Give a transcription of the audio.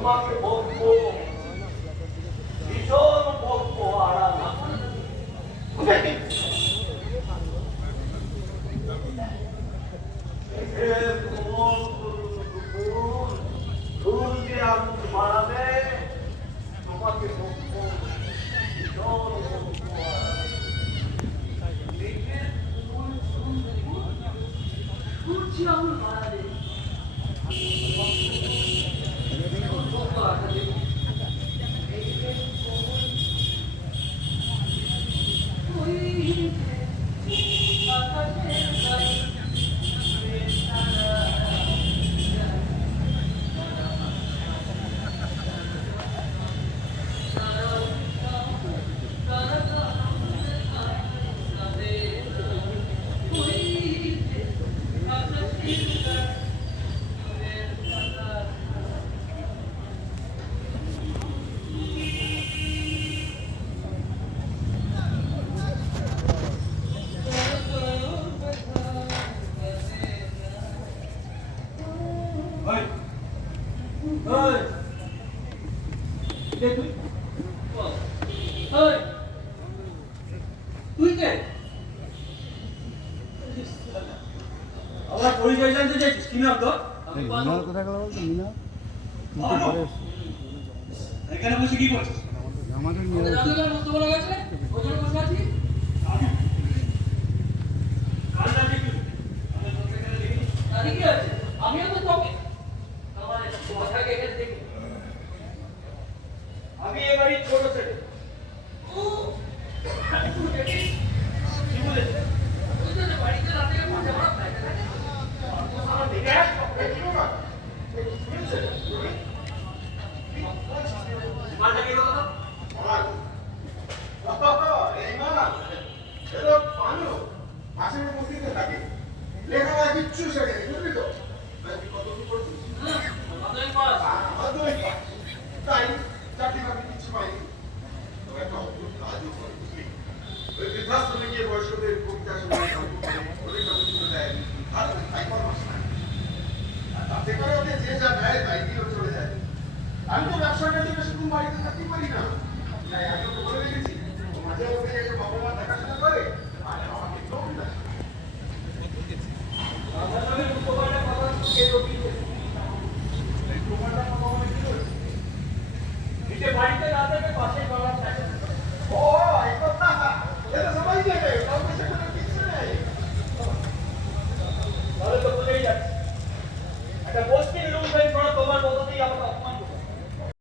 তোমাকে বলবো ভীষণ বলবো আরাম মারাবে তোমাকে বলবো ভীষণ আমার মারাবে পরিচয় জানতে চাইছিস কি নাম তো কোথায় গেল বলতো এখানে বসে কি করছিস আমাদের আমি এবারই ছোট ছেলে বাড়িতে রাতে মাঝে মারা আমি তো ব্যবসার কাজে বেশি দিন বাড়িতে থাকতে পারি না তাই আমি তো বলে রেখেছি মাঝে মধ্যে এসে বাবা মা দেখাশোনা করে আর আমাকে চোখ না বাড়িতে না থেকে পাশে বাবার থাকে ও এই কথা এটা সবাই জানে কাউকে সেখানে কিছু নেই তাহলে তো বুঝেই যাচ্ছে একটা বস্তির লোক হয়ে তোমার মতো দিয়ে আমাকে